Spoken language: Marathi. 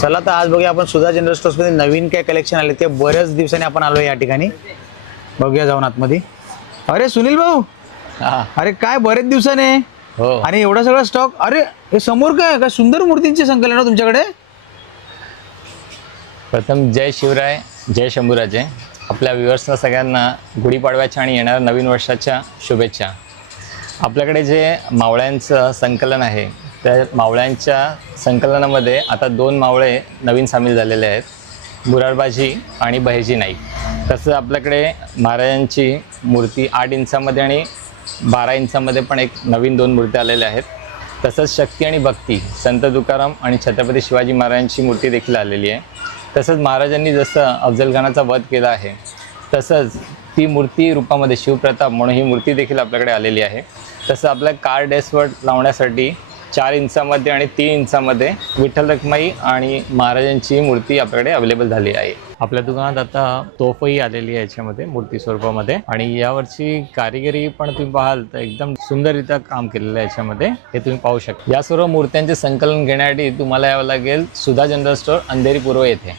चला तर आज बघूया आपण सुधा जनरल स्टोर्स मध्ये नवीन काय कलेक्शन आले ते बऱ्याच दिवसांनी आपण आलो या ठिकाणी. बघूया जाऊन आतमध्ये. अरे सुनील भाऊ, अरे काय बरेच दिवसाने हो. आणि एवढा सगळा स्टॉक. अरे हे समोर काय सुंदर मूर्तींचे संकलन आहे तुमच्याकडे. प्रथम जय शिवराय, जय शंभूराजे. आपल्या व्ह्युअर्सना सगळ्यांना गुढीपाडव्याच्या आणि येणाऱ्या नवीन वर्षाच्या शुभेच्छा. आपल्याकडे जे मावळ्यांचं संकलन आहे त्या मावळ्यांच्या संकलनामध्ये आता 2 मावळे नवीन सामील झालेले आहेत, मुरारबाजी आणि बहिर्जी नाईक. तसं आपल्याकडे महाराजांची मूर्ती 8 इंचामध्ये आणि 12 इंचामध्ये पण एक नवीन 2 मूर्ती आलेल्या आहेत. तसंच शक्ती आणि भक्ती संत तुकाराम आणि छत्रपती शिवाजी महाराजांची मूर्ती देखील आलेली आहे. तसंच महाराजांनी जसं अफजलखानाचा वध केला आहे तसंच ती मूर्ती रूपामध्ये शिवप्रताप म्हणून ही मूर्ती देखील आपल्याकडे आलेली आहे. तसं आपल्या कार डेस्कवर लावण्यासाठी 4 इंचामध्ये आणि 3 इंचामध्ये विठ्ठल रखुमाई आणि महाराजांची मूर्ती आपल्याकडे अवेलेबल झाली आहे. आपल्या दुकानात आता तोफही आलेली आहे याच्यामध्ये मूर्ती स्वरूपामध्ये, आणि यावरची कारिगिरी पण तुम्ही पाहाल तर एकदम सुंदररित्या काम केलेलं आहे याच्यामध्ये, हे तुम्ही पाहू शकता. या सर्व मूर्त्यांचे संकलन घेण्यासाठी तुम्हाला यावं लागेल सुधा जनरल स्टोअर अंधेरी पूर्व येथे.